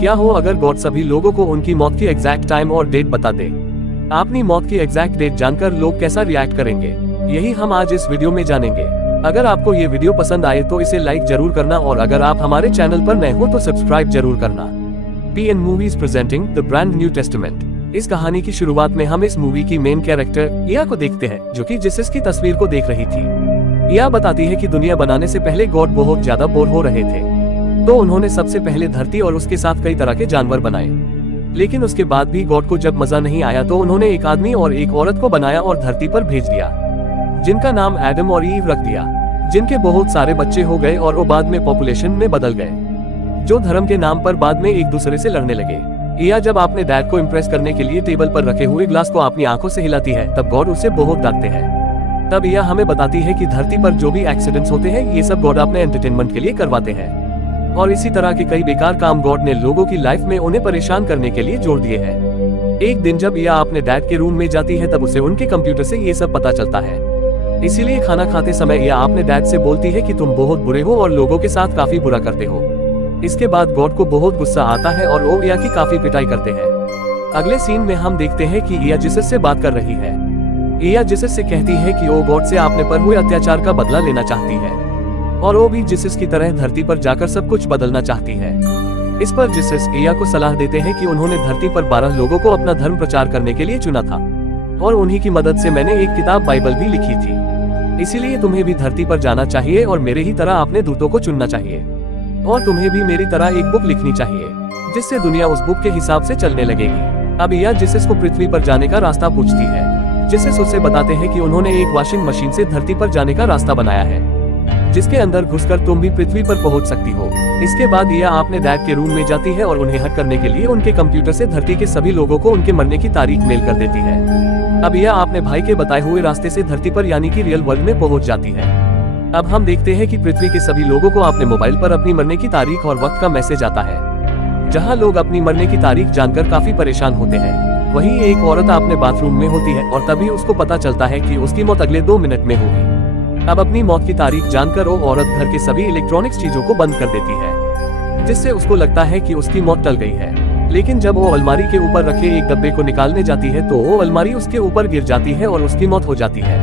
क्या हो अगर गॉड सभी लोगों को उनकी मौत की एग्जैक्ट टाइम और डेट बता दे। अपनी मौत की एग्जैक्ट डेट जानकर लोग कैसा रिएक्ट करेंगे, यही हम आज इस वीडियो में जानेंगे। अगर आपको ये वीडियो पसंद आए तो इसे लाइक जरूर करना और अगर आप हमारे चैनल पर नए हो तो सब्सक्राइब जरूर करना। PN movies presenting the brand new testament. इस कहानी की शुरुआत में हम इस मूवी की मेन कैरेक्टर इया को देखते हैं, जो कि जीसस की तस्वीर को देख रही थी। इया बताती है कि दुनिया बनाने से पहले गॉड बहुत ज्यादा बोर हो रहे थे, तो उन्होंने सबसे पहले धरती और उसके साथ कई तरह के जानवर बनाए। लेकिन उसके बाद भी गॉड को जब मजा नहीं आया तो उन्होंने एक आदमी और एक औरत को बनाया और धरती पर भेज दिया, जिनका नाम एडम और ईव रख दिया, जिनके बहुत सारे बच्चे हो गए और वो बाद में पॉपुलेशन में बदल गए, जो धर्म के नाम पर बाद में एक दूसरे से लड़ने लगे। इया जब अपने डैड को इम्प्रेस करने के लिए टेबल पर रखे हुए ग्लास को अपनी आंखों से हिलाती है, तब गॉड उसे बहुत डांटते हैं। तब इया हमें बताती है कि धरती पर जो भी एक्सीडेंट्स होते हैं ये सब गॉड अपने एंटरटेनमेंट के लिए करवाते हैं, और इसी तरह के कई बेकार काम गॉड ने लोगों की लाइफ में उन्हें परेशान करने के लिए जोड़ दिए हैं। एक दिन जब इया अपने डैड के रूम में जाती है तब उसे उनके कंप्यूटर से ये सब पता चलता है। इसीलिए खाना खाते समय इया अपने डैड से बोलती है कि तुम बहुत बुरे हो और लोगों के साथ काफी बुरा करते हो। इसके बाद गॉड को बहुत गुस्सा आता है और वो इया की काफी पिटाई करते हैं। अगले सीन में हम देखते हैं कि इया जीसस से बात कर रही है। इया जीसस से कहती है कि वो गॉड से अपने पर हुए अत्याचार का बदला लेना चाहती है, और वो भी जीसस की तरह धरती पर जाकर सब कुछ बदलना चाहती है। इस पर जीसस इया को सलाह देते हैं कि उन्होंने धरती पर 12 लोगों को अपना धर्म प्रचार करने के लिए चुना था, और उन्हीं की मदद से मैंने एक किताब बाइबल भी लिखी थी। इसीलिए तुम्हें भी धरती पर जाना चाहिए और मेरे ही तरह अपने दूतों को चुनना चाहिए, और तुम्हें भी मेरी तरह एक बुक लिखनी चाहिए, जिससे दुनिया उस बुक के हिसाब से चलने लगेगी। अब इया जीसस को पृथ्वी पर जाने का रास्ता पूछती है। जीसस उसे बताते हैं कि उन्होंने एक वॉशिंग मशीन से धरती पर जाने का रास्ता बनाया है, जिसके अंदर घुसकर तुम भी पृथ्वी पर पहुंच सकती हो। इसके बाद इया अपने डैड के रूम में जाती है और उन्हें हट करने के लिए उनके कंप्यूटर से धरती के सभी लोगों को उनके मरने की तारीख मेल कर देती है। अब इया अपने भाई के बताए हुए रास्ते से धरती पर यानी कि रियल वर्ल्ड में पहुंच जाती है। अब हम देखते हैं कि पृथ्वी के सभी लोगों को अपने मोबाइल पर अपनी मरने की तारीख और वक्त का मैसेज आता है, जहाँ लोग अपनी मरने की तारीख जानकर काफी परेशान होते हैं। वहीं एक औरत अपने बाथरूम में होती है और तभी उसको पता चलता है कि उसकी मौत अगले 2 मिनट में होगी। अब अपनी मौत की तारीख जानकर वो औरत घर के सभी इलेक्ट्रॉनिक्स चीजों को बंद कर देती है, जिससे उसको लगता है कि उसकी मौत टल गई है। लेकिन जब वो अलमारी के ऊपर रखे एक डब्बे को निकालने जाती है तो वो अलमारी उसके ऊपर गिर जाती है और उसकी मौत हो जाती है।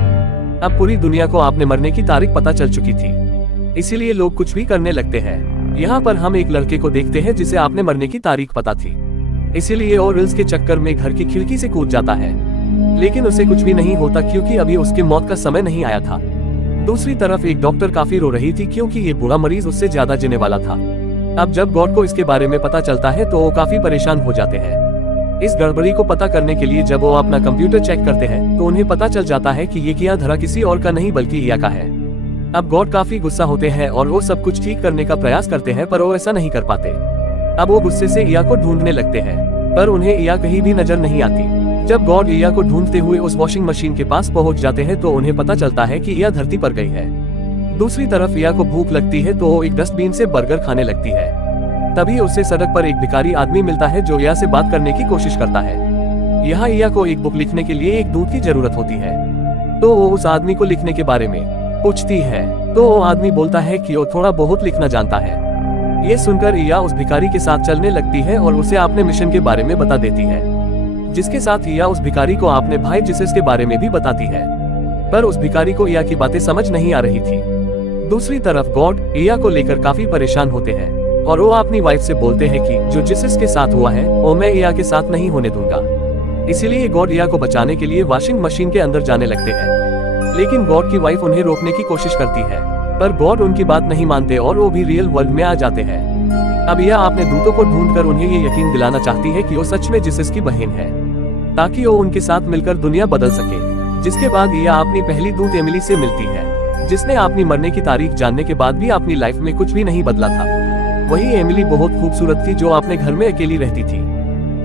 अब पूरी दुनिया को आपने मरने की तारीख पता चल चुकी थी, इसीलिए लोग कुछ भी करने लगते हैं। यहाँ पर हम एक लड़के को देखते हैं जिसे आपने मरने की तारीख पता थी, इसीलिए वो रील्स के चक्कर में घर की खिड़की से कूद जाता है, लेकिन उसे कुछ भी नहीं होता क्योंकि अभी उसकी मौत का समय नहीं आया था। दूसरी तरफ एक डॉक्टर काफी रो रही थी क्योंकि ये बुरा मरीज उससे ज्यादा जीने वाला था। अब जब गॉड को इसके बारे में पता चलता है तो वो काफी परेशान हो जाते हैं। इस गड़बड़ी को पता करने के लिए जब वो अपना कंप्यूटर चेक करते हैं तो उन्हें पता चल जाता है कि ये किया धरा किसी और का नहीं बल्कि इया का है। अब गॉड काफी गुस्सा होते हैं और वो सब कुछ ठीक करने का प्रयास करते हैं, पर वो ऐसा नहीं कर पाते। अब वो गुस्से से इया को ढूंढने लगते हैं, पर उन्हें इया कहीं भी नजर नहीं आती। जब गॉड इया को ढूंढते हुए उस वॉशिंग मशीन के पास पहुंच जाते हैं तो उन्हें पता चलता है कि इया धरती पर गई है। दूसरी तरफ इया को भूख लगती है तो वो एक डस्टबिन से बर्गर खाने लगती है। तभी उसे सड़क पर एक भिखारी आदमी मिलता है जो इया से बात करने की कोशिश करता है। यहाँ इया को एक बुक लिखने के लिए एक दूत की जरूरत होती है, तो वो उस आदमी को लिखने के बारे में पूछती है, तो वो आदमी बोलता है कि वो थोड़ा बहुत लिखना जानता है। ये सुनकर इया उस भिखारी के साथ चलने लगती है और उसे अपने मिशन के बारे में बता देती है, जिसके साथ इया उस भिखारी को अपने भाई जीसस के बारे में भी बताती है, पर उस भिखारी को इया की बातें समझ नहीं आ रही थी। दूसरी तरफ गॉड इया को लेकर काफी परेशान होते हैं और वो अपनी वाइफ से बोलते हैं कि जो जीसस के साथ हुआ है वो मैं इया के साथ नहीं होने दूंगा। इसीलिए गॉड इया को बचाने के लिए वॉशिंग मशीन के अंदर जाने लगते हैं, लेकिन गॉड की वाइफ उन्हें रोकने की कोशिश करती है, पर गॉड उनकी बात नहीं मानते और वो भी रियल वर्ल्ड में आ जाते हैं। अब इया अपने दूतों को ढूंढकर उन्हें ये यकीन दिलाना चाहती है कि वो सच में जीसस की बहन है, ताकि वो उनके साथ मिलकर दुनिया बदल सके। जिसके बाद इया अपनी पहली दूत एमिली से मिलती है, जिसने अपनी मरने की तारीख जानने के बाद भी अपनी लाइफ में कुछ भी नहीं बदला था। वही एमिली बहुत खूबसूरत थी जो अपने घर में अकेली रहती थी।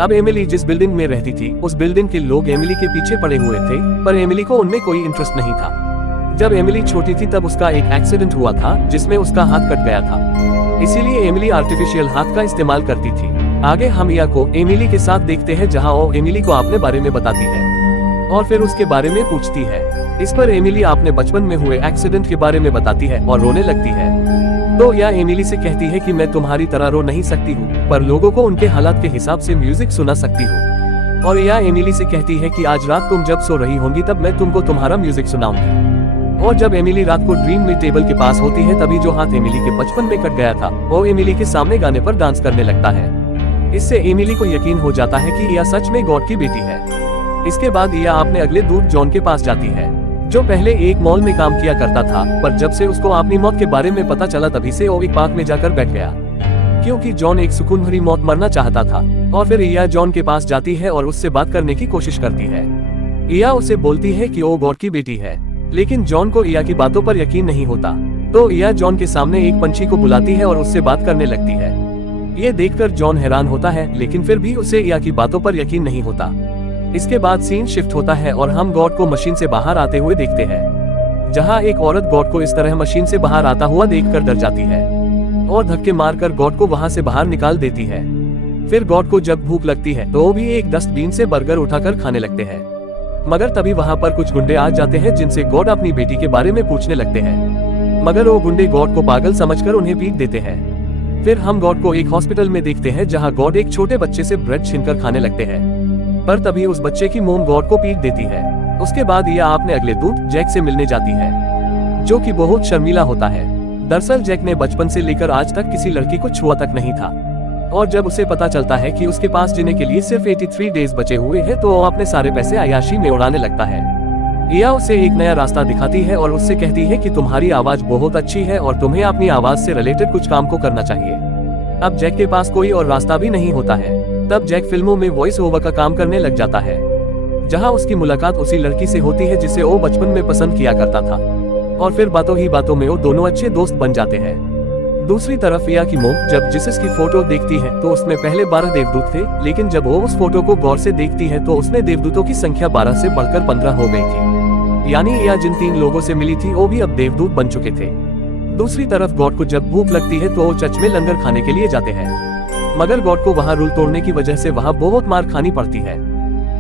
अब एमिली जिस बिल्डिंग में रहती थी उस बिल्डिंग के लोग एमिली के पीछे पड़े हुए थे, पर एमिली को उनमें कोई इंटरेस्ट नहीं था। जब एमिली छोटी थी तब उसका एक एक्सीडेंट हुआ था जिसमें उसका हाथ कट गया था, इसीलिए एमिली आर्टिफिशियल हाथ का इस्तेमाल करती थी। आगे हम इया को एमिली के साथ देखते हैं, जहाँ वो एमिली को अपने बारे में बताती है और फिर उसके बारे में पूछती है। इस पर एमिली अपने बचपन में हुए एक्सीडेंट के बारे में बताती है और रोने लगती है। तो या एमिली से कहती है कि मैं तुम्हारी तरह रो नहीं सकती हूँ, पर लोगों को उनके हालात के हिसाब से म्यूजिक सुना सकती हूँ। और या एमिली से कहती है कि आज रात तुम जब सो रही होंगी तब मैं तुमको तुम्हारा म्यूजिक सुनाऊंगी। और जब एमिली रात को ड्रीम में टेबल के पास होती है तभी जो हाथ एमिली के बचपन में कट गया था वो एमिली के सामने गाने पर डांस करने लगता है। इससे एमिली को यकीन हो जाता है कि या सच में गॉड की बेटी है। इसके बाद या अपने अगले दूत जॉन के पास जाती है, जो पहले एक मॉल में काम किया करता था, पर जब से उसको अपनी मौत के बारे में पता चला तभी से वो एक पार्क में जाकर बैठ गया, क्योंकि जॉन एक सुकून भरी मौत मरना चाहता था। और फिर या जॉन के पास जाती है और उससे बात करने की कोशिश करती है। या उसे बोलती है कि वो गॉड की बेटी है, लेकिन जॉन को या की बातों पर यकीन नहीं होता। तो या जॉन के सामने एक पंछी को बुलाती है और उससे बात करने लगती है। ये देखकर जॉन हैरान होता है, लेकिन फिर भी उसे या की बातों पर यकीन नहीं होता। इसके बाद सीन शिफ्ट होता है और हम गॉड को मशीन से बाहर आते हुए देखते हैं, जहां एक औरत गॉड को इस तरह मशीन से बाहर आता हुआ देखकर डर जाती है और धक्के मारकर गॉड को वहां से बाहर निकाल देती है। फिर गॉड को जब भूख लगती है तो वो भी एक डस्टबिन से बर्गर उठाकर खाने लगते हैं, मगर तभी वहां पर कुछ गुंडे आ जाते हैं जिनसे गॉड अपनी बेटी के बारे में पूछने लगते हैं, मगर वो गुंडे गॉड को पागल समझकर उन्हें पीट देते हैं। फिर हम गॉड को एक हॉस्पिटल में देखते हैं जहां गॉड एक छोटे बच्चे से ब्रेड छीनकर खाने लगते हैं, पर तभी उस बच्चे की मोम गॉड को पीट देती है। उसके बाद यह अपने अगले दूत जैक से मिलने जाती है, जो कि बहुत शर्मीला होता है। दरअसल जैक ने बचपन से लेकर आज तक किसी लड़की को छुआ तक नहीं था, और जब उसे पता चलता है कि उसके पास जीने के लिए सिर्फ 83 डेज बचे हुए हैं तो वो अपने सारे पैसे अय्याशी में उड़ाने लगता है। या उसे एक नया रास्ता दिखाती है और उससे कहती है कि तुम्हारी आवाज बहुत अच्छी है और तुम्हें अपनी आवाज से रिलेटेड कुछ काम को करना चाहिए। अब जैक के पास कोई और रास्ता भी नहीं होता है। तब जैक फिल्मों में वॉइस ओवर का काम करने लग जाता है, जहां उसकी मुलाकात उसी लड़की से होती है जिसे वो बचपन में पसंद किया करता था, और फिर बातों ही बातों में वो दोनों अच्छे दोस्त बन जाते हैं। दूसरी तरफ या की मोम जब जीसस की फोटो देखती है तो उसमें पहले 12 देवदूत थे, लेकिन जब वो उस फोटो को गौर से देखती है तो उसमें देवदूतों की संख्या 12 से बढ़कर 15 हो गई थी। यानी या जिन 3 लोगों से मिली थी वो भी अब देवदूत बन चुके थे। दूसरी तरफ गॉड को जब भूख लगती है तो वो चर्च में लंगर खाने के लिए जाते हैं, मगर गॉड को वहाँ रूल तोड़ने की वजह से वहाँ बहुत मार खानी पड़ती है।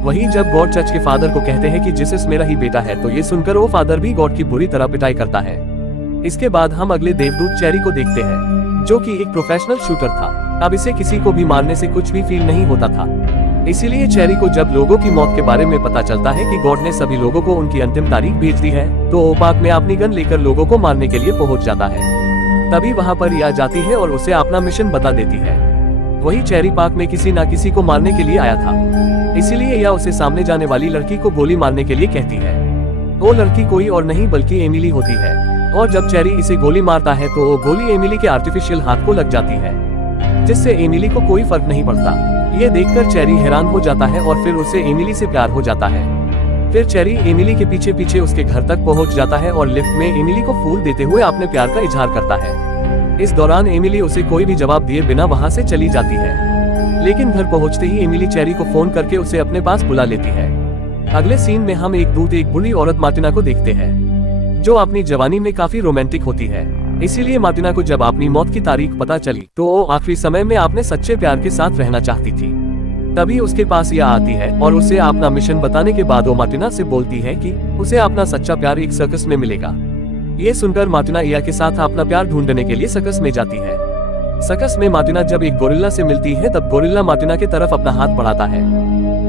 वहीं जब गॉड चर्च के फादर को कहते हैं कि जीसस मेरा ही बेटा है, तो ये सुनकर वो फादर भी गॉड की बुरी तरह पिटाई करता है। इसके बाद हम अगले देवदूत चेरी को देखते हैं, जो कि एक प्रोफेशनल शूटर था। अब इसे किसी को भी मारने से कुछ भी फील नहीं होता था, इसीलिए चेरी को जब लोगों की मौत के बारे में पता चलता है कि गॉड ने सभी लोगों को उनकी अंतिम तारीख भेज दी है, तो वो पार्क में अपनी गन लेकर लोगों को मारने के लिए पहुंच जाता है। तभी वहां पर या जाती है और उसे अपना मिशन बता देती है। वही चेरी पार्क में किसी ना किसी को मारने के लिए आया था, इसीलिए या उसे सामने जाने वाली लड़की को गोली मारने के लिए कहती है। वो लड़की कोई और नहीं बल्कि एमिली होती है, और जब चेरी इसे गोली मारता है तो वो गोली एमिली के आर्टिफिशियल हाथ को लग जाती है, जिससे एमिली को कोई फर्क नहीं पड़ता। ये देखकर चेरी हैरान हो जाता है और फिर उसे एमिली से प्यार हो जाता है। फिर चेरी एमिली के पीछे पीछे उसके घर तक पहुंच जाता है और लिफ्ट में एमिली को फूल देते हुए अपने प्यार का इजहार करता है। इस दौरान एमिली उसे कोई भी जवाब दिए बिना वहां से चली जाती है, लेकिन घर पहुंचते ही एमिली चेरी को फोन करके उसे अपने पास बुला लेती है। अगले सीन में हम एक दूत एक बुरी औरत मार्टिना को देखते हैं, जो अपनी जवानी में काफी रोमांटिक होती है। इसीलिए मार्टिना को जब अपनी मौत की तारीख पता चली तो वो आखिरी समय में अपने सच्चे प्यार के साथ रहना चाहती थी। तभी उसके पास यह आती है और उसे अपना मिशन बताने के बाद वो मार्टिना से बोलती है कि उसे अपना सच्चा प्यार एक सर्कस में मिलेगा। ये सुनकर मार्टिना या के साथ अपना प्यार ढूंढने के लिए सर्कस में जाती है। सर्कस में मार्टिना जब एक गोरिल्ला से मिलती है तब गोरिल्ला मार्टिना की तरफ अपना हाथ बढ़ाता है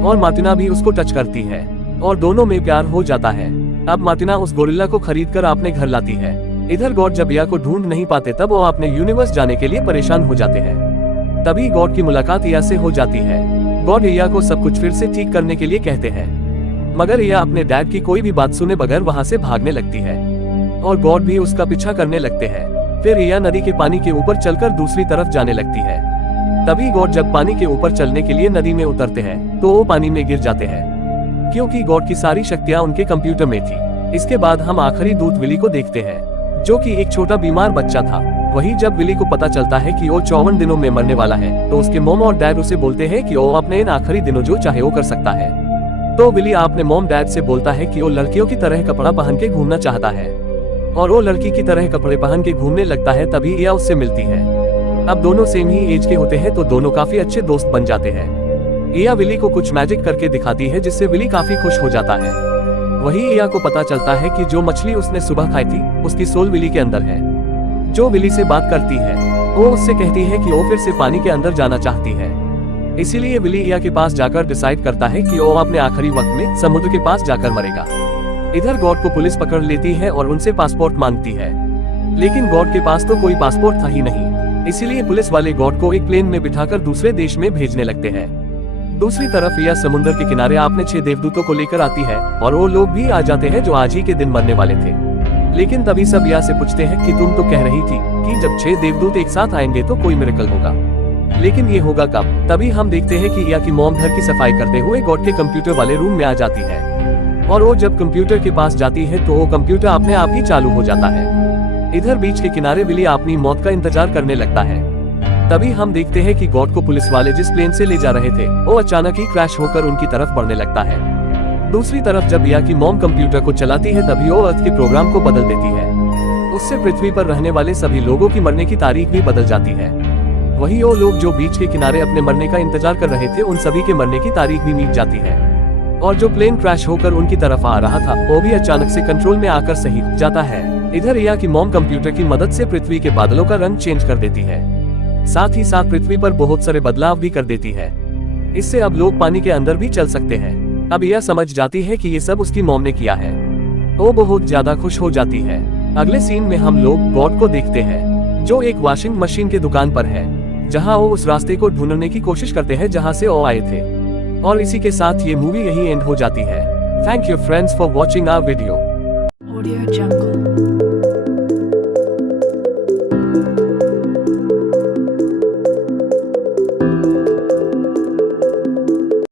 और मार्टिना भी उसको टच करती है और दोनों में प्यार हो जाता है। अब मार्टिना उस गोरिल्ला को खरीदकर अपने घर लाती है। इधर गॉड जब या को ढूंढ नहीं पाते तब वो अपने यूनिवर्स जाने के लिए परेशान हो जाते हैं। तभी गॉड की मुलाकात या से हो जाती है। गॉड या को सब कुछ फिर से ठीक करने के लिए कहते हैं, मगर या अपने डैड की कोई भी बात सुने बगैर वहां से भागने लगती है और गॉड भी उसका पीछा करने लगते हैं। फिर या नदी के पानी के ऊपर चलकर दूसरी तरफ जाने लगती है। तभी गॉड जब पानी के ऊपर चलने के लिए नदी में उतरते हैं तो वो पानी में गिर जाते हैं, क्योंकि गॉड की सारी शक्तियां उनके कंप्यूटर में थी। इसके बाद हम आखिरी दूत विली को देखते हैं, जो कि एक छोटा बीमार बच्चा था। वही जब विली को पता चलता है कि वो 54 दिनों में मरने वाला है, तो उसके मॉम और डैड उसे बोलते हैं कि वो अपने इन आखिरी दिनों जो चाहे वो कर सकता है। तो विली अपने मॉम डैड से बोलता है कि वो लड़कियों की तरह कपड़ा पहन के घूमना चाहता है, और वो लड़की की तरह कपड़े पहन के घूमने लगता है। तभी या उससे मिलती है। अब दोनों सेम ही एज के होते हैं तो दोनों काफी अच्छे दोस्त बन जाते हैं। या विली को कुछ मैजिक करके दिखाती है, जिससे विली काफी खुश हो जाता है। वही इया को पता चलता है कि जो मछली उसने सुबह खाई थी उसकी सोल विली के अंदर है, जो विली से बात करती है। वो उससे कहती है कि वो फिर से पानी के अंदर जाना चाहती है। इसीलिए विली इया के पास जाकर डिसाइड करता है कि वो अपने आखिरी वक्त में समुद्र के पास जाकर मरेगा। इधर गॉड को पुलिस पकड़ लेती है और उनसे पासपोर्ट मांगती है, लेकिन गॉड के पास तो कोई पासपोर्ट था ही नहीं। इसीलिए पुलिस वाले गॉड को एक प्लेन में बिठाकर दूसरे देश में भेजने लगते हैं। दूसरी तरफ इया समुद्र के किनारे अपने 6 देवदूतों को लेकर आती है और वो लोग भी आ जाते हैं जो आज ही के दिन मरने वाले थे। लेकिन तभी सब इया से पूछते हैं कि तुम तो कह रही थी कि जब 6 देवदूत एक साथ आएंगे तो कोई मिरेकल होगा, लेकिन ये होगा कब? तभी हम देखते हैं कि इया की मॉम घर की सफाई करते हुए गॉड के कंप्यूटर वाले रूम में आ जाती है और वो जब कंप्यूटर के पास जाती है तो वो कंप्यूटर अपने आप ही चालू हो जाता है। इधर बीच के किनारे विली अपनी मौत का इंतजार करने लगता है। तभी हम देखते हैं कि गॉड को पुलिस वाले जिस प्लेन से ले जा रहे थे वो अचानक ही क्रैश होकर उनकी तरफ बढ़ने लगता है। दूसरी तरफ जब इया की मॉम कंप्यूटर को चलाती है तभी वो अर्थ के प्रोग्राम को बदल देती है। उससे पृथ्वी पर रहने वाले सभी लोगों की मरने की तारीख भी बदल जाती है। वही वो लोग जो बीच के किनारे अपने मरने का इंतजार कर रहे थे उन सभी के मरने की तारीख भी मिट जाती है। और जो प्लेन क्रैश होकर उनकी तरफ आ रहा था वो भी अचानक से कंट्रोल में आकर सही हो जाता है। इधर इया की मॉम कंप्यूटर की मदद से पृथ्वी के बादलों का रंग चेंज कर देती है, साथ ही साथ पृथ्वी पर बहुत सारे बदलाव भी कर देती है। इससे अब लोग पानी के अंदर भी चल सकते हैं। अब यह समझ जाती है कि ये सब उसकी मॉम ने किया है। वो बहुत ज्यादा खुश हो जाती है। अगले सीन में हम लोग गॉड को देखते हैं जो एक वॉशिंग मशीन के दुकान पर है, जहां वो उस रास्ते को ढूंढने की कोशिश करते हैं जहां से वो आए थे। और इसी के साथ ये मूवी यही एंड हो जाती है। Thank you friends for watching our video.